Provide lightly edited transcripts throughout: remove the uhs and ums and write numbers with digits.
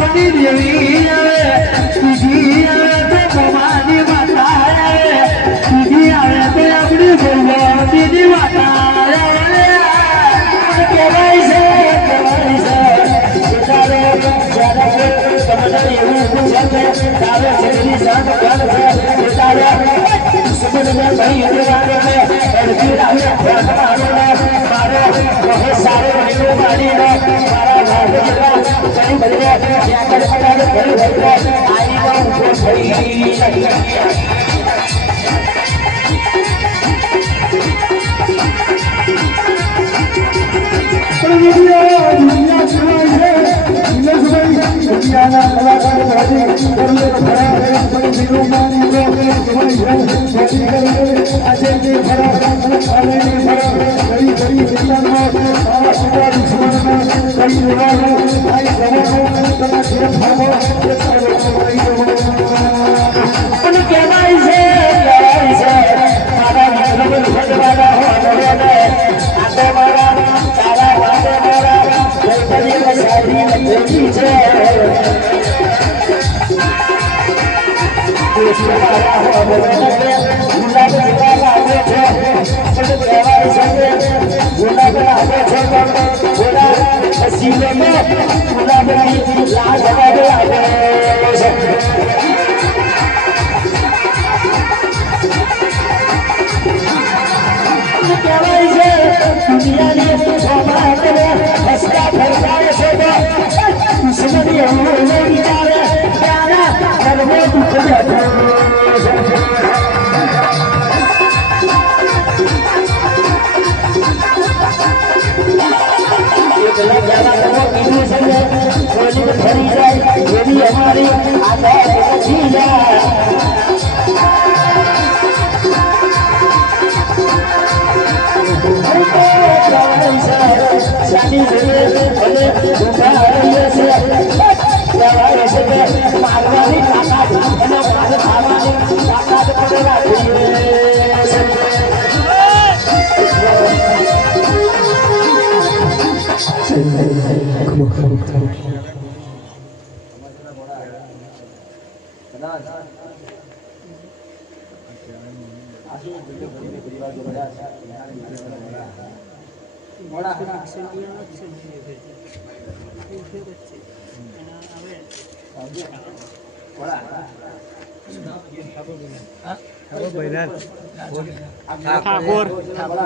આપણી દેવી તુજી આવે તો ભવાની માતા તુજી આવે તો આપણી ભગવતીની માતા કહેવાય છે તારે જ્યારે તમને એવું પૂછે છે તારે છેલ્લી સાત ઘર છે તારે સુબનને ભાઈ એવાને અરજી રામે મારો બહુ સારો મહિનો મારીનો મારા ભાગીલા કઈ બદલે ત્યાં કર પડાને ઘર બદલે આઈનો ઉભો થઈ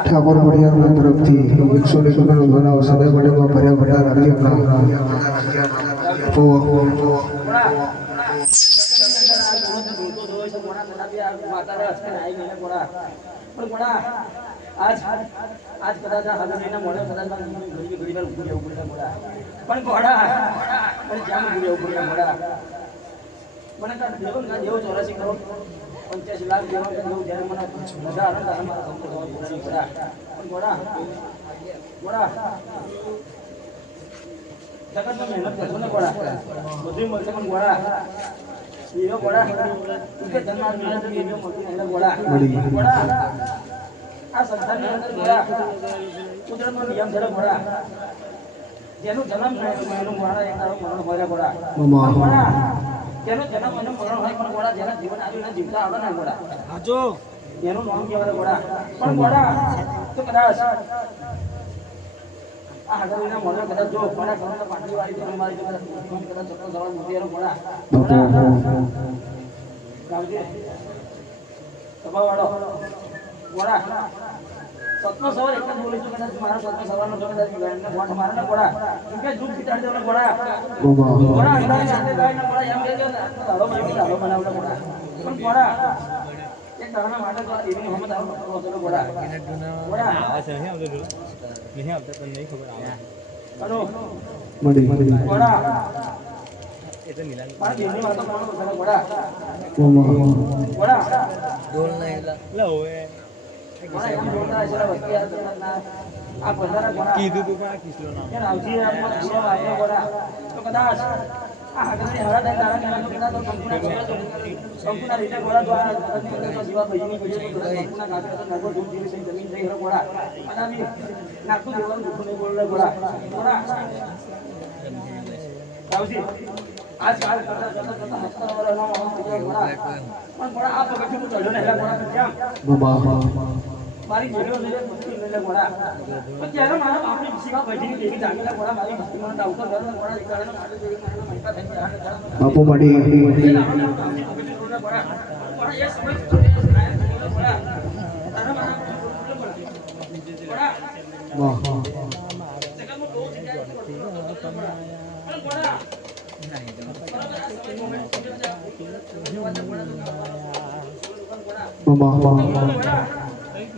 ઠાકોર બળિયાના તરફથી 100 બનાવ સમય માટે ભર્યા ભટા રાખી आज कदाच हाजरीना मोडे कदाच घडी વાર ઉભી રહેવું પડે મોડા પણ ઘોડા પણ જામ ઉભી રહેવું પડે મોડા મને કા દેવો ના દેવો 84 કરોડ 85 લાખ દેવો દેવું જ્યારે મને મજા આવે ત્યારે મારા સંતો મોડા પણ ઘોડા જગતમાં મહેનત કરજો ને ઘોડા બધું મળશે પણ ઘોડા એવો ઘોડા કે જન્માર મિલા તો એવો મળતું એને ઘોડા આ સંસારની અંદર ઘોડા કુદરતનો નિયમ છે ઘોડા જેનો જન્મ થાય તો એનું ઘોડા એક તારો મરણ હોય ઘોડા ઘોડા જેનો જન્મ એનું મરણ હોય પણ ઘોડા જેના જીવન આવ્યું ને જીવતા આવે ને ઘોડા હાજો એનું નામ કહેવાય ઘોડા પણ ઘોડા તો કદાચ આ હજારીના મોડે કદાચ જો ઘોડા ઘોડા પાટલી વાળી તો અમારી જો કદાચ ચોક્કસ સવાલ મૂકી એનો ઘોડા ગાવજે સભાવાળો ઘોડા સતનો સવાલ એક જ બોલી છું કદાચ મારા સતનો સવાલનો જો કદાચ ગાયને ફોટ મારે ને ઘોડા કે દૂધ પીટાડી દેવાનો ઘોડા ઘોડા અંદાજે સાથે ગાયને ઘોડા એમ કે દાડો બનાવવાનો ઘોડા પણ ઘોડા એક દાણા માટે તો એવી મોહમ્મદ આવો હતો ઘોડા ઘોડા આ છે હે આવતો નહીં આવતો પણ નહીં ખબર આવે હલો મડી ઘોડા એ તો મિલાન મારા બેની વાતો કોણ કરે ઘોડા ઘોડા ડોલ નહીં લે ઓએ આ પધારા ઘોડા કીધું તું પણ કિસલો નામ યાર આવજી આમાં ગુરુ આવ્યો ઘોડા તો કદાચ આ હાજરી હરા દે તારા નામ કદાચ સંપૂર્ણ રીતે ઘોડા દ્વારા તો જીવા ભાઈની સંપૂર્ણ ગાતે તો નગર દૂર જેવી સહી જમીન થઈ ઘોડા અનામી નાખું દેવાનું દુખું નહીં બોલે ઘોડા ઘોડા આવજી આજકાલ કરતા હસતા વરનો પણ ઘોડા આ પગથિયું ચડ્યો ને એટલે ઘોડા કેમ બાબા મારી જેલો લઈને મુક્તિ લઈને ઘોડા પણ ત્યારે મારા બાપની ખુશીમાં બેઠી દેવી જાગીલા ઘોડા મારી ભક્તિમાં ડાઉટો ઘરનો ઘોડા વિચારનો માટે દેવી મારા મનકા થઈ ગયા બાપુ મળી ઘોડા એ સમય ઘોડા તારા મારા ઘોડા વાહ જગતમાં બહુ જગ્યાએ પણ ઘોડા બાબા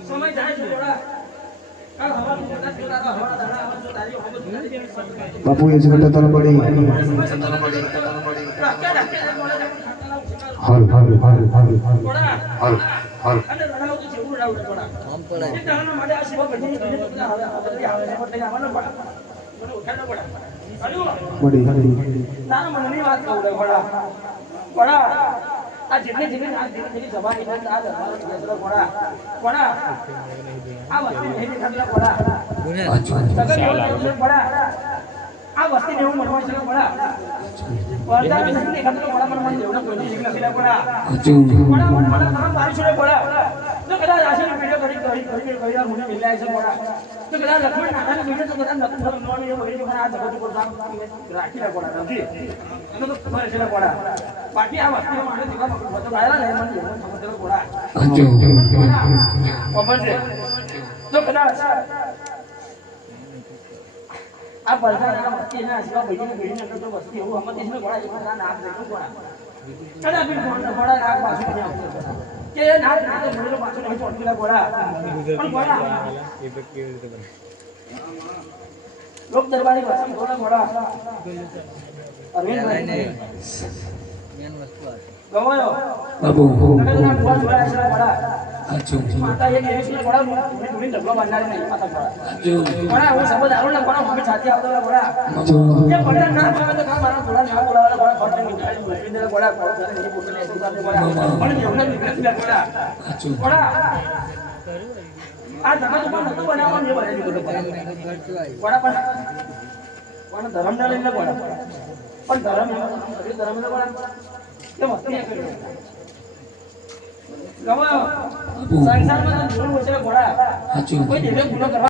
સમય જાય છે ઘોડા કાલ હવા પોતા જોતા હવા દાડા હવા જો તારી હવા બાપુ એ જગત તર પડી હાલ હાલ હાલ હાલ હાલ હાલ અને રણાઓ તો જેવું રાઉડ ઘોડા આમ પડે એ દાણા માટે આ સેવા બધી હવે આવે એટલે આવવાનો ઘોડા મને ઉઠાડો ઘોડા મળી તારા મનની વાત કહું ઘોડા ઘોડા આ જેટલી સભા ની આ દરબારો ઘોડા ઘોડા આ વસ્તી નહીં ખાધલા ઘોડા ઘોડા આ વસ્તી જેવું મળવા છે ઘોડા ઘોડા નહીં ખાધલા ઘોડા પણ મને જેવડા કોઈ નહીં લખેલા ઘોડા ઘોડા મને મારી છોડે ઘોડા તો કદાચ આશા વિડિયો કરી મને મિલાય છે ઘોડા તો કદાચ લક્ષ્મણ નાનાને વિડિયો તો કદાચ નતું નોની એ વિડિયો પણ આ જગત ઉપર નામ રાખીલા ઘોડા નથી એનો તો ખબર છે ઘોડા બાકી આ વસ્તીઓ મારે દીવા બધો આયા ને મને સમજતો ઘોડા ખબર છે તો કદાચ આ પરસાના વસ્તી ના સિવા બીડીને તો વસ્તી એવું હમતી છે ઘોડા જેવા નાક દેખો ઘોડા કદાચ બી ઘોડા નાક પાછું નહીં આવતો કે નાક નાક મળેલો પાછું નહીં ચોટકેલા ઘોડા પણ ઘોડા એ તો કેવી રીતે બને લોક દરબારી વસ્તી ઘોડા અરવિંદ મેન વસ્તુ આ ગવાયો બાબુ નગરના ઘોડા જોડાય છે ઘોડા માતા એક એવી ઘોડા મુની ઢગલો બાંધારી નહીં માતા ઘોડા હું સબો દારૂ ના ઘોડા મમ્મી છાતી આવતો ઘોડા જે ઘોડા ના આવે તો મારા ઘોડા ના બોલાવાલા ઘોડા ફોટો નીકળી બોલી દે ઘોડા ઘોડા નહીં બોલે એસી સાથે ઘોડા પણ જેવના નીકળે ઘોડા ઘોડા આ જગત ઉપર નતો બનાવવાનો એ બનાવી દીધો ઘોડા પણ ધર્મ ના લઈને ઘોડા પણ ધર્મ ને ઘોડા કે વસ્તી કર્યો ગવા સંસારમાં જીવન ઓછે ઘોડા કોઈ દેવે ગુનો કરવા